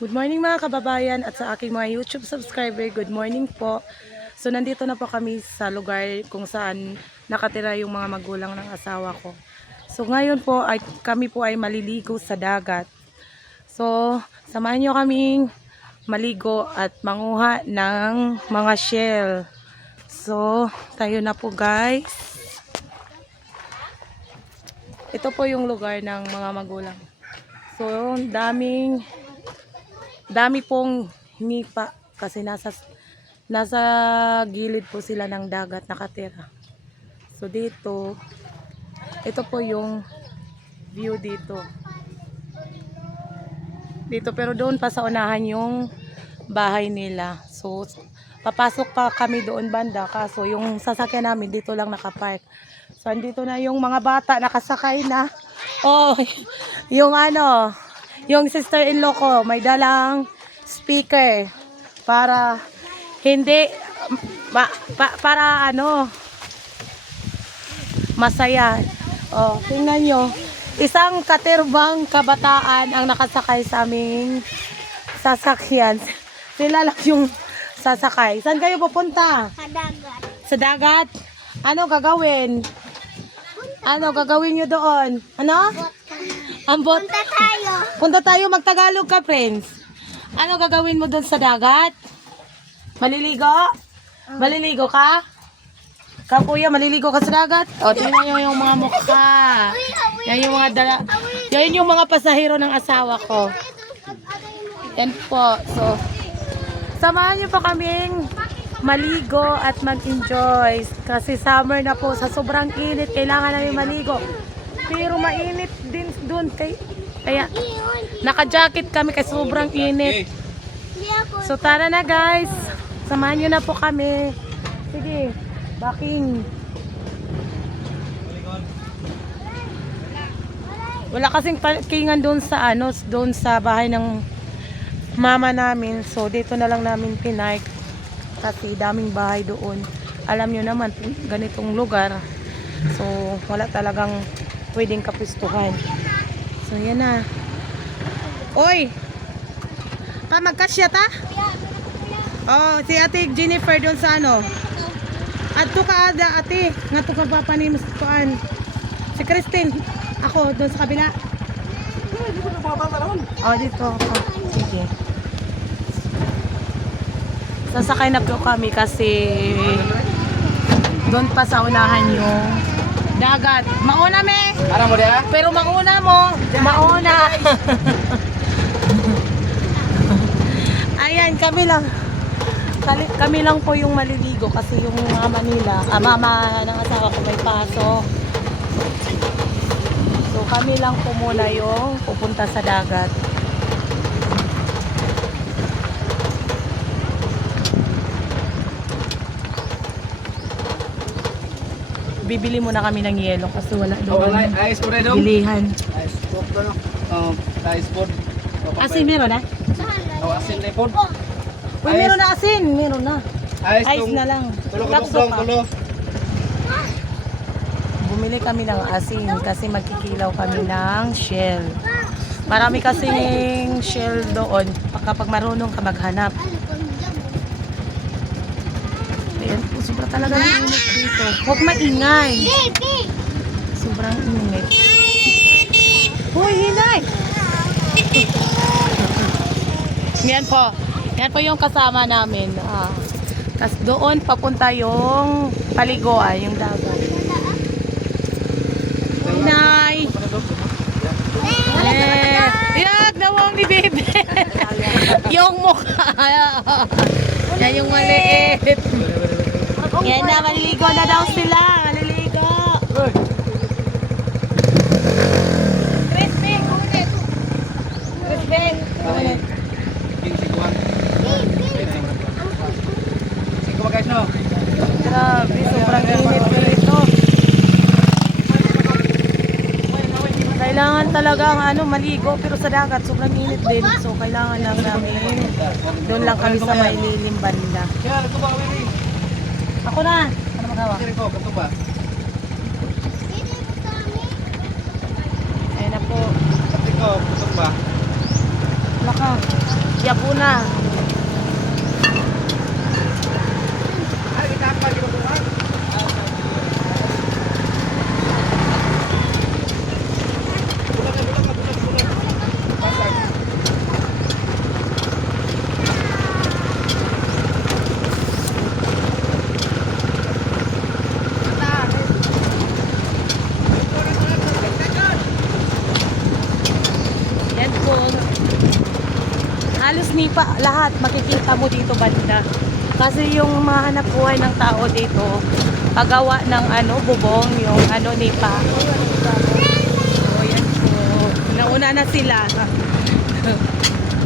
Good morning mga kababayan at sa aking mga YouTube subscriber, good morning po. So nandito na po kami sa lugar kung saan nakatira yung mga magulang ng asawa ko. So ngayon po ay kami po ay maliligo sa dagat. So samahan nyo kaming maligo at manguha ng mga shell. So tayo na po guys. Ito po yung lugar ng mga magulang. So dami pong nipa kasi nasa gilid po sila ng dagat nakatira. So dito, ito po yung view dito. Dito pero doon pa sa unahan yung bahay nila. So papasok pa kami doon banda kaso yung sasakyan namin dito lang nakapark. So andito na yung mga bata nakasakay na. Oh, yung yung sister-in-law ko may dalang speaker para hindi para masaya. Oh, tingnan nyo. Isang katerbang kabataan ang nakasakay sa aming sasakyan. Sila lang yung sasakay. Saan kayo pupunta? Sa dagat. Sa dagat? Ano gagawin? Ano gagawin nyo doon? Ano? Ambot. Punta tayo. Punta tayo, magtagalog ka, friends. Ano gagawin mo doon sa dagat? Maliligo? Maliligo ka? Ka, kuya, maliligo ka sa dagat? O, tingnan nyo yung mga mukha. Yan yung mga yan yung mga pasahero ng asawa ko. Yan po. So, samahan nyo pa kaming maligo at mag-enjoy. Kasi summer na po. Sa sobrang init, kailangan namin maligo. Pero mainit din doon. Kaya naka-jacket kami kasi sobrang init. So tara na guys. Samahan nyo na po kami. Sige. Baking. Wala kasing parkingan doon sa doon sa bahay ng mama namin. So dito na lang namin pinark. Kasi daming bahay doon. Alam nyo naman, ganitong lugar. So, wala talagang pwedeng kapistuhan. So, yan na. Oy! Pa, magkasya ta? Oh, si ate Jennifer doon sa Adto ka ada, ate. Nga to ka papanimos koan. Si Christine. Ako, doon sa kabila. Oh, dito. Oh, sige. Sasakay na po kami kasi doon pa sa unahan yung dagat. Mauna me! Ara mo dia? Pero mauna mo! Mauna! Ayan, kami lang po yung maliligo kasi yung mama nila, mama ng asawa ko may pasok. So kami lang po muna yung pupunta sa dagat. Bibili muna kami ng yelo kasi wala doon. Ice po rin dong. Bilihan. Ice po rin. Ice po. Asin meron na? Oh, asin na po. Uy, meron na asin. Meron na. Ice na lang. Takso pa. Bumili kami ng asin kasi magkikilaw kami ng shell. Marami kasing shell doon kapag marunong ka maghanap. Ayan po, sobra talaga ng init dito. Huwag maingay. Sobrang init. Hoy, hinay! Yan po. Yan po yung kasama namin. Tapos doon papunta yung paliguan, yung dagat. Hinay! Iyag nawang ni Bebe. Yung mukha. Yan yung maliit. Yan na, maliligo na daw sila. Maliligo. Crispy. Crispy. Singko guys no. Grabe, sobrang init dito. Kailangan talagang maligo pero sa dagat sobrang init din. So kailangan lang namin doon lang kami sa may lilim banda. Kaya ko ba wili? Ako na. Ano magawa? Diri ko kato ba? Ayun na po. Diri ko kato ba? Laka. Jabo na. Ay, itakal yung buwan. Yan po. Halos nipa lahat makikita mo dito banda. Kasi yung mahanap buhay ng tao dito, paggawa ng bubong, yung nipa. So, yan po. Nauna na sila.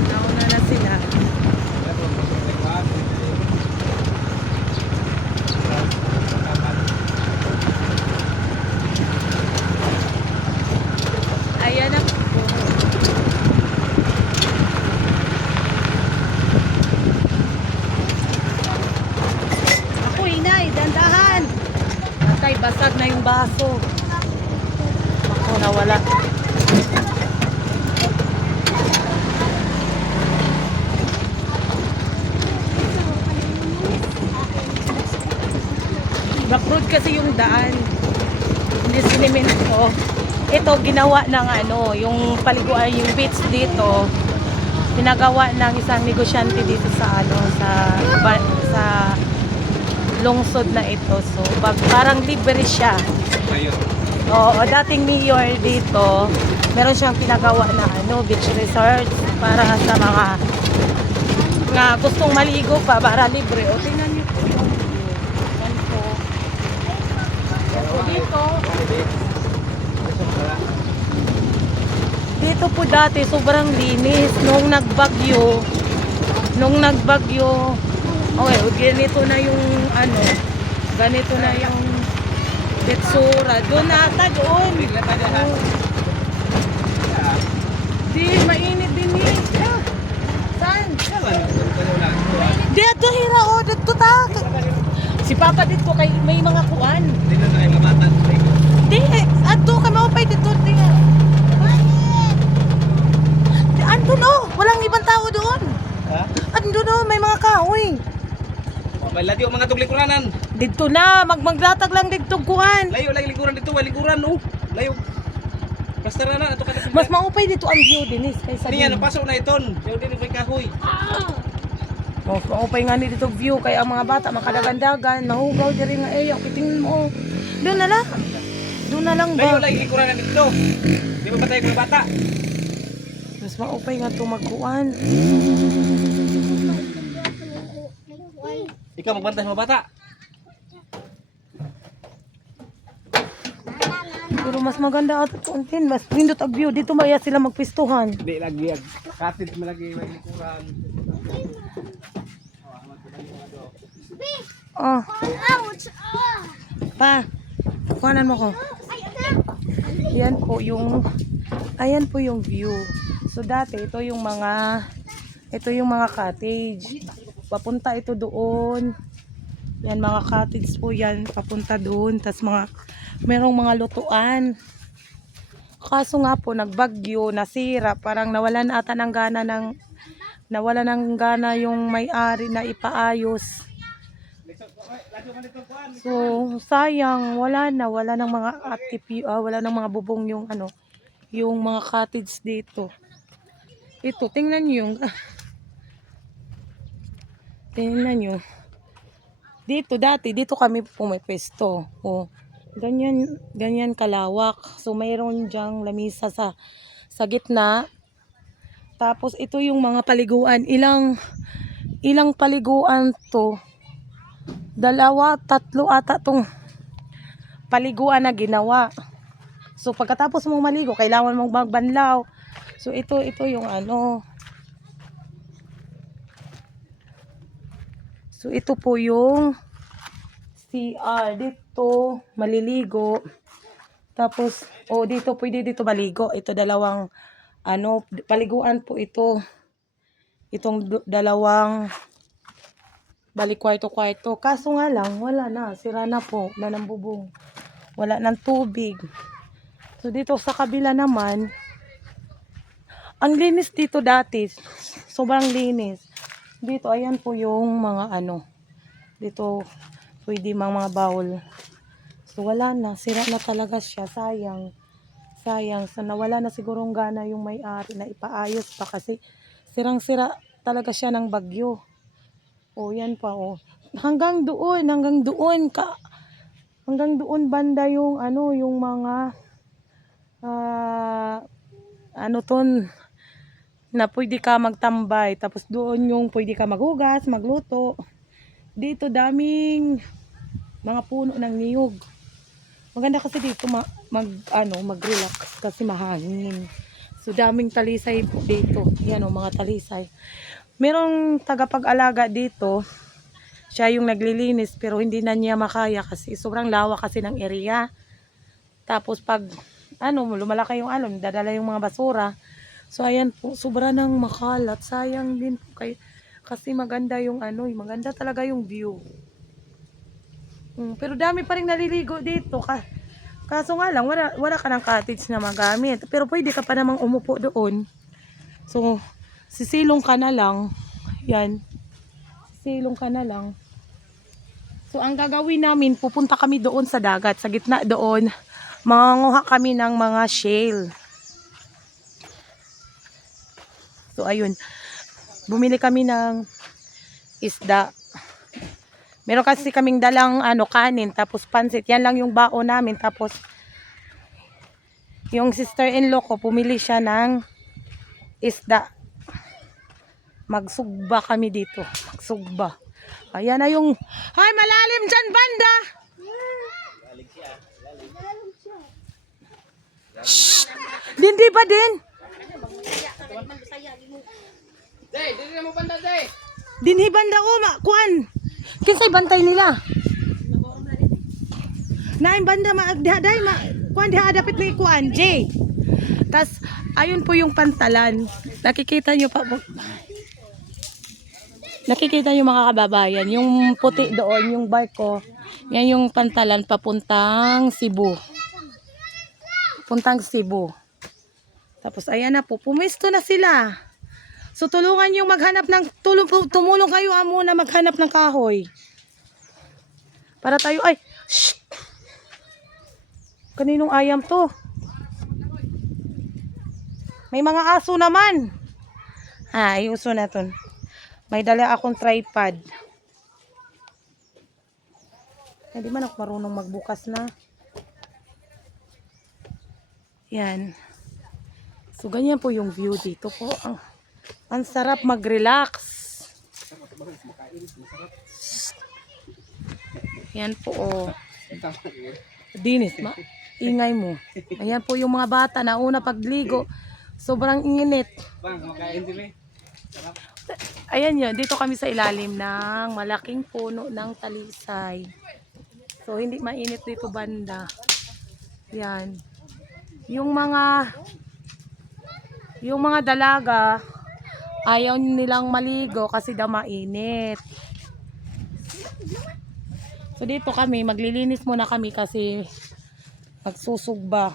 Nauna na sila. Ayan na po. Ako, inay, dandahan. Natay, basag na yung baso. Ako, nawala. Backroad kasi yung daan. Hindi sinemento. Ito ginawa ng yung paliguan, yung beach dito. Pinagawa ng isang negosyante dito sa sa lungsod na ito. So parang libre siya. Oo, dating mayor dito, meron siyang pinagawa na beach resort para sa mga gustong maligo pa para libre. O tingnan niyo po yung view. Yan po. Yan po dito. Dito po dati sobrang linis nung nagbagyo. Okay, ganito na yung ganito na yung betsura. Doon ata doon. Oh. Di, mainit din eh. Saan? Di, ato hira o, dito ta. Si Papa dito kay may mga kuan. Di, ato kay maupay dito. Di, andun walang ibang tao doon. Ha? Andun may mga kahoy. May lagi yung mga tuglikuran. Dito na, maglatag lang dito kuan. Layo lagi likuran dito, way likuran oh. Layo. Basta na ato ka. Mas maupay dito ang view dinis kaysa Niya din. napasok na iton. Yo din kay kahoy. Mas maupay nga ni dito view kay ang mga bata makadagandagan, nahugaw diri nga kitingin mo. Doon na lang. Doon na lang Layo ba? lagi likuran dito. Di ba patay ko bata? Mas maupay nga to magkuan. Ikaw magbantay mga bata. Pero mas maganda ato kontin, mas pindot ang view dito maya sila magpistuhan. Di lagi katit malagi may likuran. Oh. Pa. Kuhanan mo ko. Yan po yung ayan po yung view. So dati ito yung mga cottage. Papunta ito doon. Yan mga cottage po yan papunta doon. Tas merong mga lutuan. Kaso nga po nagbagyo, nasira, parang nawalan ng gana yung may-ari na ipaayos. So, sayang, wala ng mga wala ng mga bubong yung yung mga cottage dito. Ito, tingnan niyo tingnan niyo. Dito dito kami pumipwesto. Oh, ganyan kalawak. So, mayroon diyang lamisa sa gitna. Tapos ito yung mga paliguan. Ilang paliguan to? 2, 3 ata tong paliguan na ginawa. So pagkatapos mong maligo, kailangan mong magbanlaw. So ito yung So ito po yung CR dito, maliligo. Tapos dito pwede dito maligo. Ito dalawang paliguan po ito. Itong dalawang balik kwarto-kwarto. Kaso nga lang, wala na. Sira na po. Wala ng bubong. Wala ng tubig. So, dito sa kabila naman, Ang linis dito dati. Sobrang linis. Dito, ayan po yung mga ano. Dito, pwede mga bowl. So, wala na. Sira na talaga siya. Sayang. Sayang. So, nawala na sigurong gana yung may-ari na ipaayos pa kasi sirang-sira talaga siya ng bagyo. O, yan pa, o. Hanggang doon hanggang doon banda yung ano, yung mga ano ton na pwede ka magtambay. Tapos doon yung pwede ka maghugas, magluto. Dito daming mga puno ng niyog. Maganda kasi dito mag-relax kasi mahangin. So daming talisay po dito. Yan o, mga talisay. Merong tagapag-alaga dito. Siya yung naglilinis pero hindi na niya makaya kasi sobrang lawa kasi ng area. Tapos pag lumalaki yung dadala yung mga basura. So ayan po, sobra nang makalat. Sayang din po kasi maganda yung maganda talaga yung view. Pero dami pa rin naliligo dito. Kaso nga lang, wala ka ng cottage na magamit. Pero pwede ka pa namang umupo doon. So, sisilong ka na lang. Yan. Sisilong ka na lang. So, ang gagawin namin, pupunta kami doon sa dagat. Sa gitna doon, mangunguha kami ng mga shell. So, ayun. Bumili kami ng isda. Meron kasi kaming dalang kanin, tapos pansit. Yan lang yung baon namin. Tapos, yung sister-in-law ko, pumili siya ng isda. Magsugba kami dito. Magsugba. Ayan na yung... Hay, malalim dyan, banda! Shhh! Hindi ba din? Dili na mo banda, day. Dinhi banda kuan. Kinsay bantay nila? Naim banda diha kuan diha dapit ni kuan J. Tas ayun po yung pantalan. Nakikita nyo pa po. Nakikita nyo mga kababayan, yung puti doon, yung barko. Yan yung pantalan papuntang Cebu. Puntang Cebu. Tapos ayan na po, pumisto na sila. So tulungan yung maghanap ng tumulong kayo muna maghanap ng kahoy. Para tayo shh! Kaninong ayam to? May mga aso naman. Ayuso na to. May dala akong tripod. Hindi man ako marunong magbukas na. Yan. So ganyan po yung view dito po. Ang sarap mag-relax. Yan po oh. Dinis, ingay mo. Ayan po yung mga bata na una pagligo. Sobrang init. Bang, makain sila. Ayan yun, dito kami sa ilalim ng malaking puno ng talisay. So hindi mainit dito banda. Yan. Yung mga dalaga ayaw nilang maligo kasi daw mainit. So dito kami, maglilinis muna kami kasi magsusugba.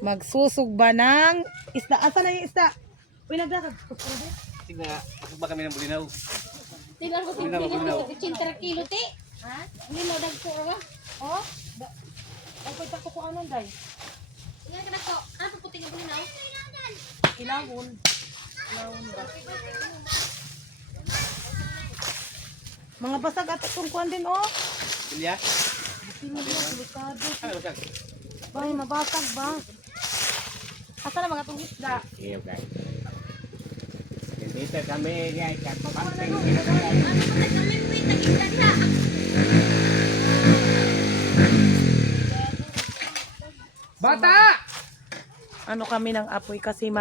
Magsusugba ng isda. Asa na yung isda? Uy, naglakad. Sige nga, ba kami ng bulinaw. Tingnan ko Bulinaw. 80 kilo ti. Ha? Hindi mo dagko ra. Oh? Ang pwede ko kung anong day? Ilan ka na to? Ano puti nga bulinaw? Ilawon. Ilawon ba? Mga basag at tungkuan din oh. Ilya? Sino ba? Delikado. Ano ba? Bay, mabasag ba? Asa na mga itong isda? Iya guys. Dito kami guys, camping. Ano mo nagkamit tagiglan na? Bata! Ano kami ng apoy kasi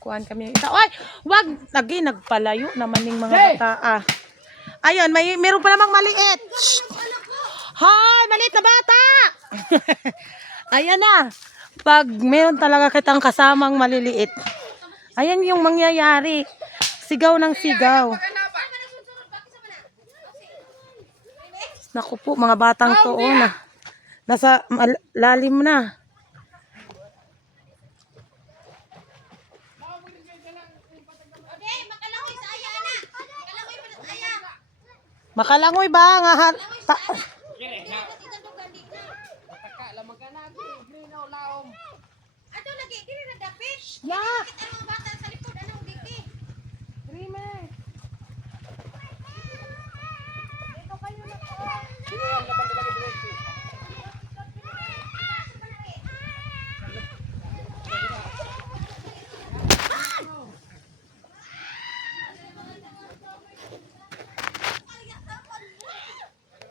kuan kami ng isa. Ay! Wag! Lagi nagpalayo naman ng mga bata Ayun, meron pa namang maliit. Shh! Hoy! Maliit na bata! Ayan na. Pag meron talaga kitang kasamang maliliit. Ayan yung mangyayari. Sigaw ng sigaw. Naku po, mga batang to nasa lalim na. Makalangoy ba nga Ato lagi, dili na dapit. Yak! Kita ang mga bata sa likod, anong diki?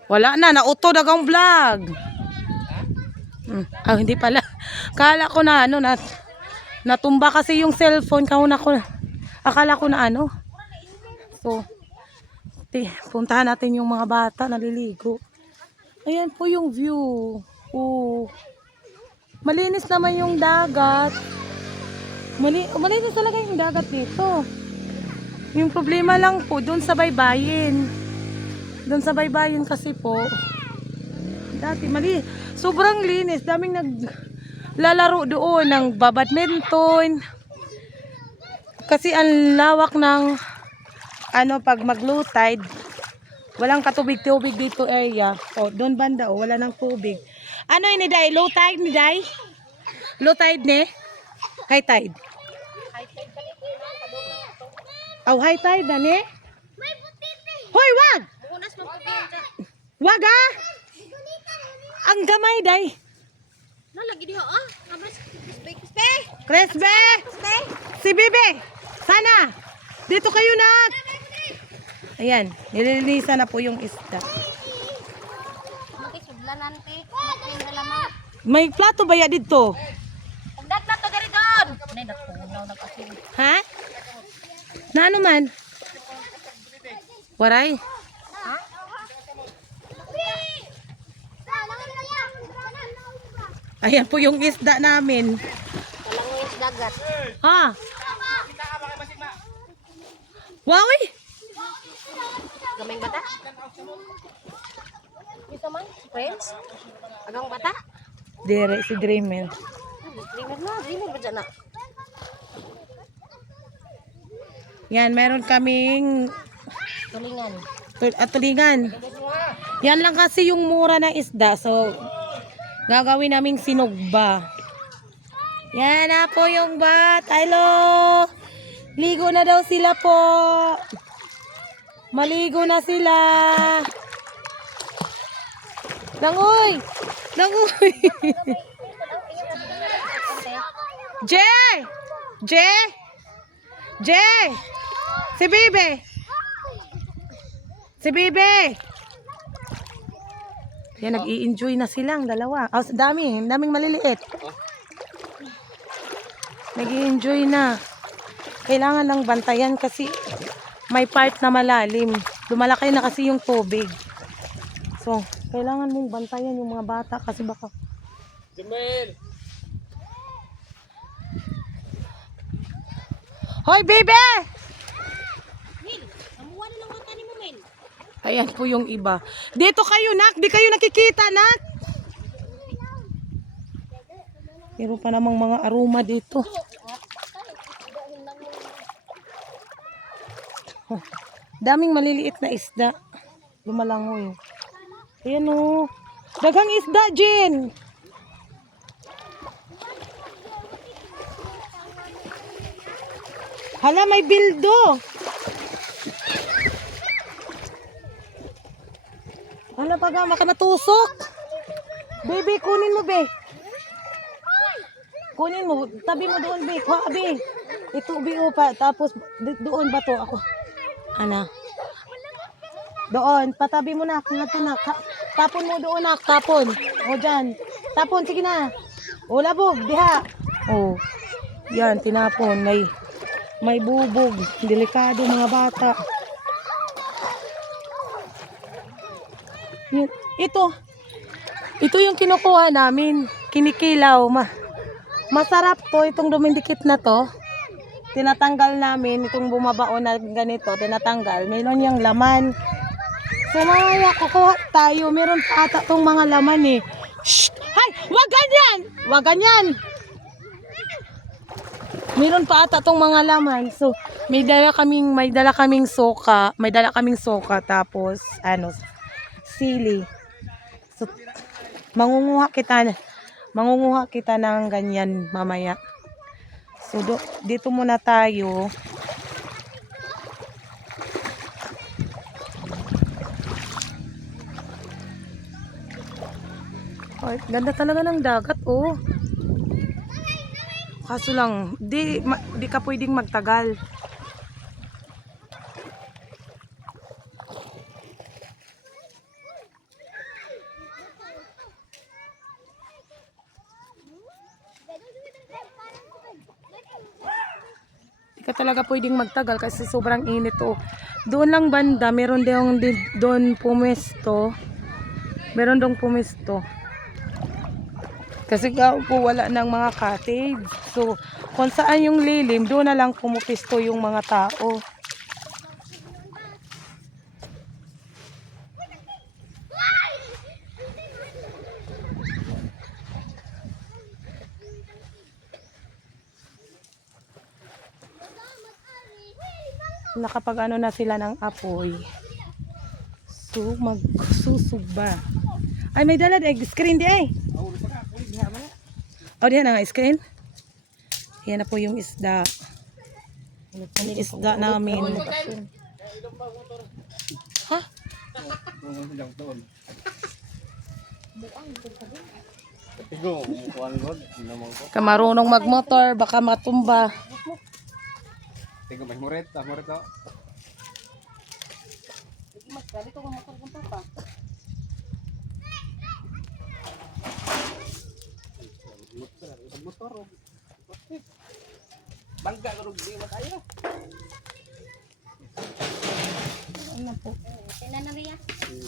Wala na, nautod ang vlog. Hindi pala. Kala ko na natumba kasi yung cellphone. Akala ko na ano. So, puntahan natin yung mga bata naliligo. Ayan po yung view. Oh. Malinis naman yung dagat. Malinis talaga yung dagat dito. Yung problema lang po, doon sa baybayin. Doon sa baybayin kasi po, dati sobrang linis. Daming naglalaro doon ng badminton. Kasi ang lawak ng pag mag-low tide, walang katubig-tubig dito area. O, doon banda, wala nang tubig. Ano yun ni Day? Low tide ni Day? Low tide ni? High tide? High tide na ni? Hoy, wag! Unas mo pagkita. Wag ah! Ang gamay, Day. No, lagi diho ah. Abras kispe. Cresbe! Si Bibi! Sana! Dito kayo na! Ayan, nililinisan na po yung isda. Mati sudlanan te. Mati lamang. May plato ba ya dito? Ugdat na to diri doon. Nay nagpunaw nag-asin. Ha? Na ano man? Waray? Ayan po yung isda namin. Kalangoy sa dagat. Ha? Wawi? Gamay bata? Ito man, friends? Agang bata? Dire, si Dreamer. Dreamer ba dyan na? Yan, meron kaming Tulingan. tulingan. Yan lang kasi yung mura ng isda. So, gagawin naming sinugba. Yan na po yung bat. Hello! Ligo na daw sila po. Maligo na sila. Langoy! Langoy! Jay! Jay! Jay! Si Bibi! Si Bibi! Yan, nag-i-enjoy na silang dalawa. Daming maliliit. Nag-i-enjoy na. Kailangan lang bantayan kasi may part na malalim. Lumalaki na kasi yung tubig. So, kailangan mong bantayan yung mga bata kasi baka... Jumel! Hoy, Bibi! Mil, amuha na lang mata ni mo, Mil. Ayan po yung iba. Dito kayo, nak. Di kayo nakikita, nak. Meron pa namang mga aroma dito. Oh, daming maliliit na isda. Lumalangoy. Ayan o. Daghang isda, Jen. Hala, may bildo. Hala, paga, makamatusok. Baby, kunin mo, be. Kunin mo. Tabi mo doon, be. Kuha, be. Ito, be, pa. Tapos, doon ba to? Ako. Ano? Doon. Patabi mo na. Tapon mo doon, nak. Tapon. O, dyan. Tapon, sige na. O, labog. Diha. O. Yan, tinapon. May bubog. Delikado, mga bata. Yan. Ito yung kinukuha namin. Kinikilaw. Masarap to. Itong dumindikit na to. Tinatanggal namin. Itong bumabaon na ganito. Tinatanggal. Meron yung laman. So mamaya kukuha tayo. Meron pa ata tong mga laman eh. Shh! Hay! Wag ganyan! Wag ganyan! Meron pa ata tong mga laman. So, may dala kaming soka, tapos ano, sili. So, mangunguha kita ng ganyan mamaya. So, dito muna tayo. Ay, ganda talaga ng dagat, oh. Kaso lang, di ka pwedeng magtagal. Di ka talaga pwedeng magtagal kasi sobrang init, oh. Doon lang banda, meron doon pumesto. Meron dong pumesto. Kasi po wala ng mga cottage. So, kung saan yung lilim, doon na lang pumupisto yung mga tao. Nakapag ano na sila ng apoy. So, magsusugba. Ay, may dala egg screen di ay. O, diyan na nga screen. Yan na po yung isda. Yung isda namin. Ha? Kamarunong magmotor, baka matumba. Tigo, may muret to. Bangga ko di ba tayo? Ano po? Kailan na riya?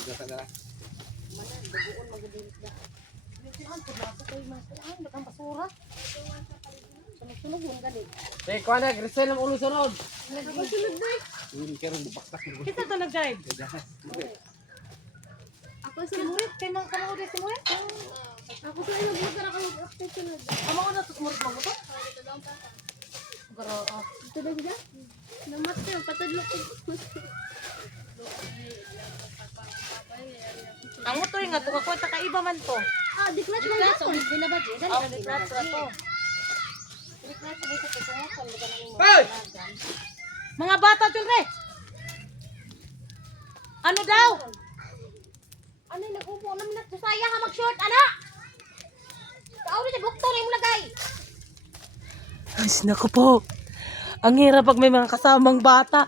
Gasa na. Sunog yung galit. Eh, kuha na, Grisel ng ulo sunod. Nagkasunod na eh. Hindi ka rin bubaktak. Kita to nag-drive. Ako sunod. Kaya mga kamahuli si Muret. Ako sunod. Magkara ka mag-sunod. Kamahuli na to sumurit mo to? Garo, Ito na sila? Namat ka. Patadlok ko. ang motor nga, tukakwenta ka iba man to. Ah, diklat lang ako. Binabadyo. Dali. Oh, diklat to. Hey! Mga bata dyan, re. Ano daw? Ano yung nag-upo naman na saya nga mag-short, ana? Kaawin na bukto na yung lagay. Ay, naku po. Ang hirap pag may mga kasamang bata.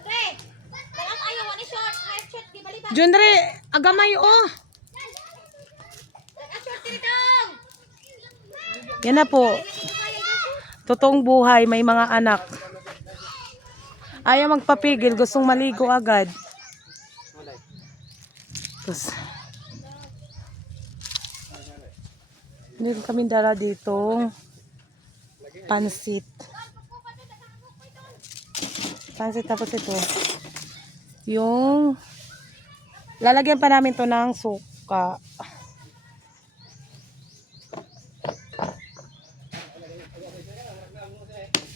Dre, dalas ayaw ni short. Short, di baliban. Junre, agamay oh. Short dito. Yan na po. Totoong buhay, may mga anak. Ayaw magpapigil, gustong maligo agad. Tapos, meron kami dala dito. Pansit. Pansit tapos ito. Yung, lalagyan pa namin to ng suka.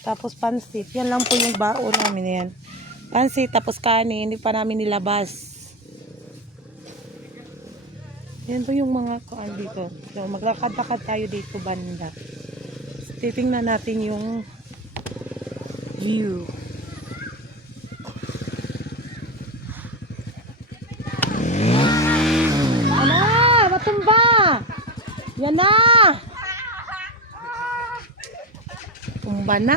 Tapos pansit. Yan lang po yung baon namin yan. Pansit, tapos kanin. Hindi pa namin nilabas. Yan po yung mga kuan dito. So, maglakad-lakad tayo dito banda. Titingnan natin yung view. Ano? Matumba! Yan na! Tumba na.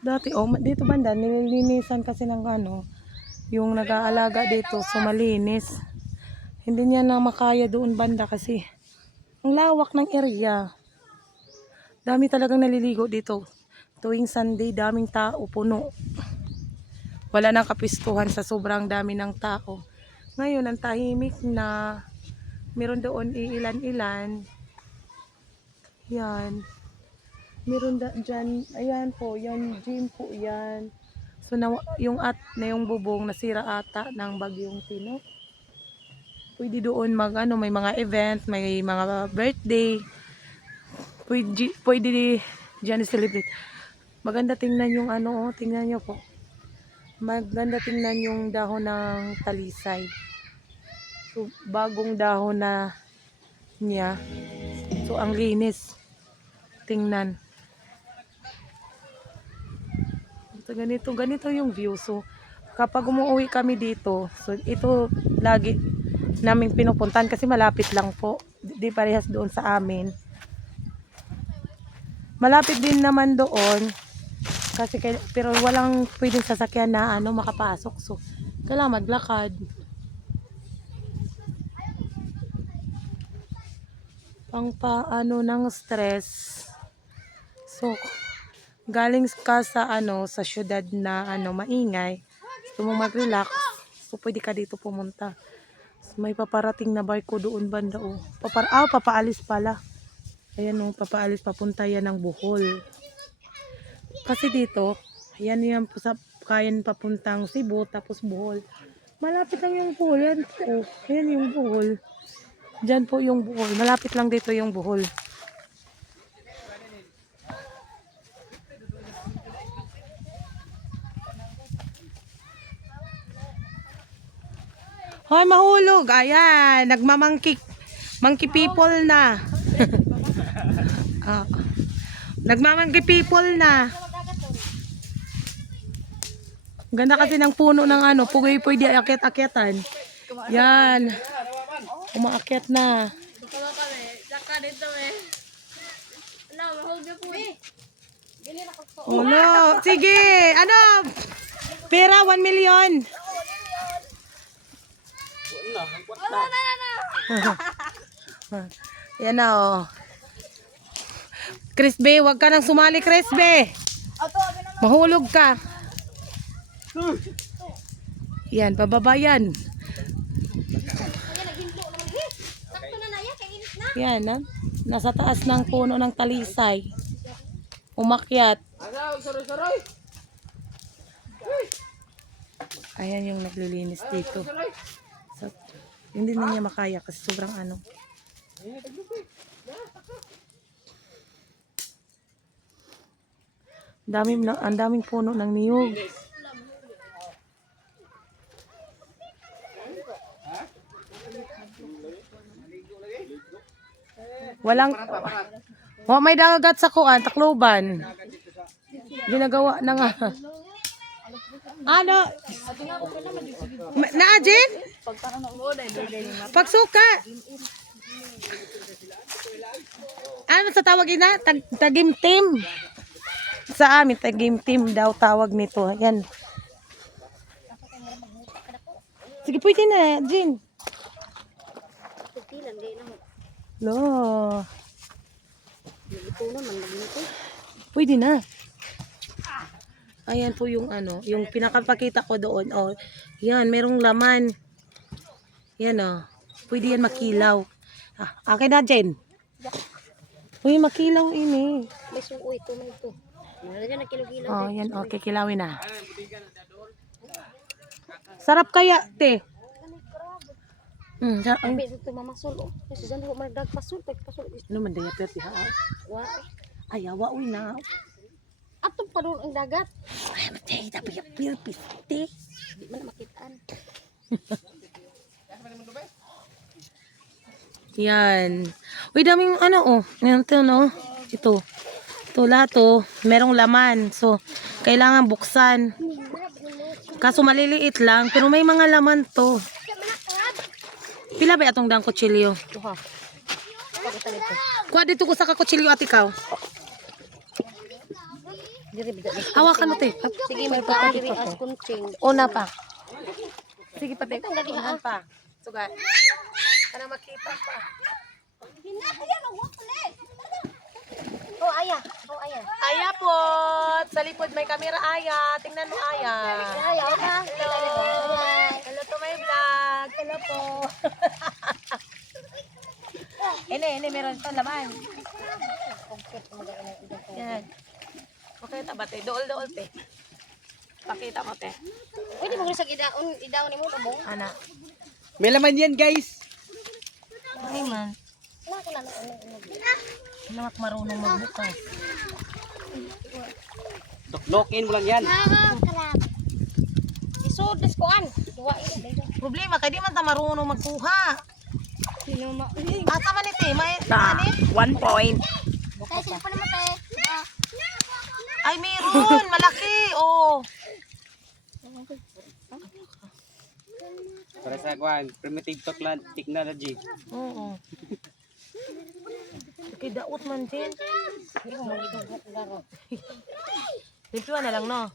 Dati, oh, dito banda, nililinisan kasi ng ano, yung nag-aalaga dito, so malinis. Hindi niya na makaya doon banda kasi ang lawak ng area. Dami talagang naliligo dito. Tuwing Sunday, daming tao, puno. Wala nang kapistuhan sa sobrang dami ng tao. Ngayon, ang tahimik na. Meron doon iilan-ilan. Yan. Meron dyan, ayan po, yan gym po yan. So, yung bubong nasira ata ng bagyong Tino. Pwede doon may mga event, may mga birthday. Pwede dyan i-celebrate. Maganda tingnan yung tingnan nyo po. Maganda tingnan yung dahon ng talisay. So, bagong dahon na niya. So, ang linis. Tingnan. So, ganito yung view. So, kapag umuwi kami dito, so, ito lagi naming pinupuntan kasi malapit lang po. Di parehas doon sa amin. Malapit din naman doon. Kasi, pero walang pwedeng sasakyan na makapasok. So, kailangan maglakad. Pang paano ng stress. So, galing ka sa syudad na maingay. Gusto mong mag-relax. So, pwede ka dito pumunta. So, may paparating na barko doon banda. Papaalis pala. Ayan papaalis papunta yan ng Bohol. Kasi dito, yan po sa kayan papuntang Cebu, tapos Bohol. Malapit lang yung Bohol. Yan po. Ayan yung Bohol. Diyan po yung Bohol. Malapit lang dito yung Bohol. Hoy, mahulog. Ayan, monkey people na. Nagmamangki people na. Ganda kasi ng puno ng pwede akyat-akyatan. Yan. Umaakyat na. Ulo. Sige. Pera 1 million. Yan na Chris B, wag ka nang sumali Chris B. Mahulog ka. Yan, pababa yan. Yan, nasa taas ng puno ng talisay. Umakyat. Ayan yung naglilinis dito. So, hindi na niya makaya kasi sobrang ang daming puno ng niyog. Walang may dagat sa Tacloban. Ginagawa na nga. Naajin? Pagsuka. Sa tawag na? Tagimtim. Sa amin, tagimtim daw tawag nito. Ayan. Sige, pwede na, Jin. Lo. Pwede na. Ayan po yung yung pinakapakita ko doon. Yan, merong laman. Yan pwede yan makilaw. Akin na, Jen. Uy, makilaw ini. May suko ito, may ito. Yan, okay, kilawin na. Sarap kaya, te. Ang beso ito mamasol. Kasi dyan ko magdagpasol. Ano man daya, pero ha? Ayawa, uy na. Atong pa doon ang dagat. Ay, matay, tapi piste. Di man makitaan. Yan. Uy, daming Ito. Ito lahat merong laman. So, kailangan buksan. Kaso maliliit lang, pero may mga laman to. Pila ba atong dang kutsilyo? Duha. Pagkita nito. Kuha dito ko sa kakutsilyo at ikaw. Hawakan mo, te. Sige, may pakadiri as kunching. Una pa. Sige pa, te. Unahan pa. Sugat. Para makita pa. Oh, aya. Oh, aya. Aya po. Sa likod may camera, Aya. Tingnan mo, Aya. Aya, ka. Hello. Hello to my vlog. Hello po. Ene, meron pa laman. Yan. Pakita ba, te? Dool, te. Pakita mo, te. Pwede mo sa idaon ni mo tabong. Ana. May laman yan, guys. Ay, man. Lamat marunong magbukas. Dokdokin mo lang yan. Isod diskoan. Duwa ina. Problema, kaya di man ta marunong magkuha. Asa man iti? May, ani? 1 point. Kaya sila pa naman tayo. Ay, meron. Malaki. Oh. Para sa kwan, primitive technology. Oo. Okay, daot man din. Hindi mo magidugok garo. Limpiwan na lang, no?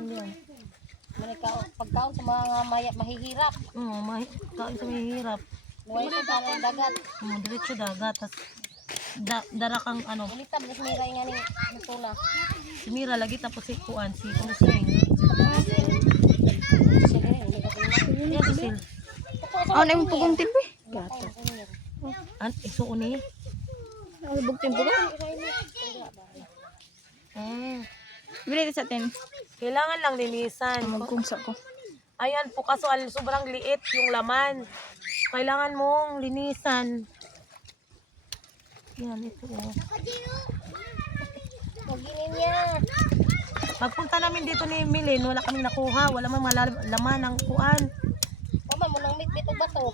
Ayan. Manikaw pagkaon sa mga mahihirap. Oo, kain sa may hirap. Buhay sa tanang dagat. Diretso dagat. Tas, dara kang ano. Ulitan mas miray nga ni Nutula. Si Mira, lagi tapos si Kuan, si Kumusing. Yan, si Sil. Ano na yung pugong tilbi? An, isuon eh. Ano bugtin pugo? Bili sa atin. Kailangan lang linisan. Magkungsa ko. Ayan po, kaso sobrang liit yung laman. Kailangan mong linisan. Yan, ito oh. Maginin niya. Pagpunta namin dito ni Milin, wala kaming nakuha. Wala man mga laman ng kuan. Paman mo nang mitbit og bato.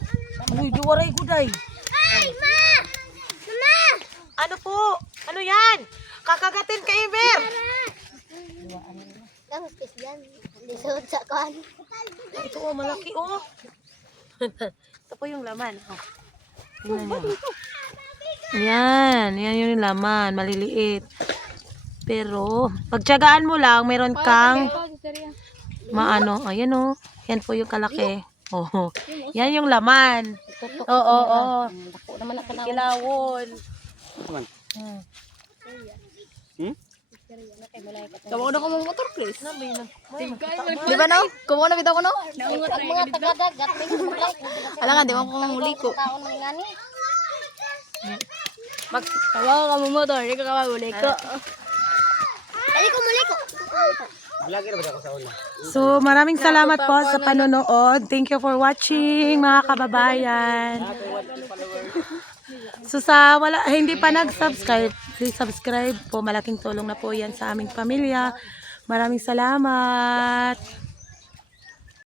Uy, di waray guday. Ay, ma! Mama! Ano po? Ano yan? Kakagatin ka, Iber. Ang pis yan. Lisod sa kan. Ito oh, malaki oh. Ito po yung laman. Oh. Tingnan niyo. Yan yung laman, maliliit. Pero, pagtiyagaan mo lang, meron kang maano, ayan oh. Yan po yung kalaki. Oh, yan yung laman. Oo. Dako naman ako na. Kilawon. Kuman. Hmm. Kamu na ko mong motor, please. Nabi na. Di ba no? Kamu na bitaw ko no? Ang mga taga-dagat may kulay. Alam nga, di mo ko muli ko. Taon mo ngani. Kamu ka mo motor, di ka muli ko. Ay ko muli ko. Vlogger ba ako sa una? So, maraming salamat po sa panonood. Thank you for watching, mga kababayan. So, sa hindi pa nag-subscribe, please subscribe po. Malaking tulong na po yan sa aming pamilya. Maraming salamat.